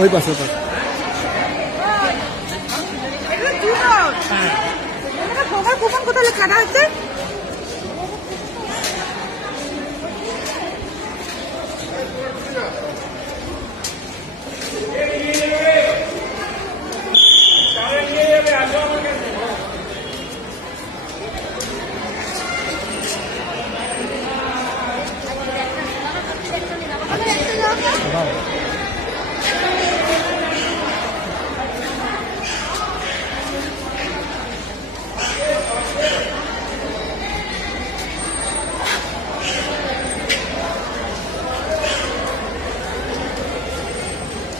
ওই পাশে কুপন কোথায় কাটা আছে?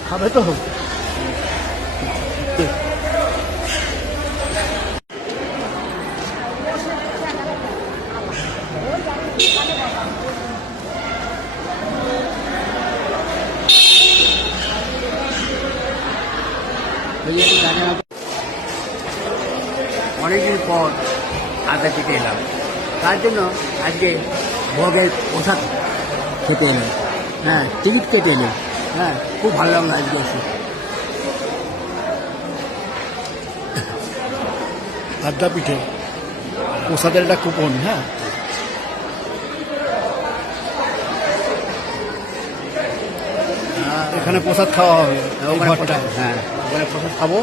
খাবে তো অনেকদিন পর আড্ডা খেতে এলাম, তার জন্য আজকে ভোগের প্রসাদ খেতে এলাম। হ্যাঁ, টিকিট কেটে এলাম। হ্যাঁ, খুব ভালো লাগলো আজকে এসে। আড্ডা পিঠে প্রসাদের একটা কুপন। হ্যাঁ, এখানে প্রসাদ খাওয়া হবে। ওখানে প্রসাদ, হ্যাঁ, ওখানে প্রসাদ খাবো।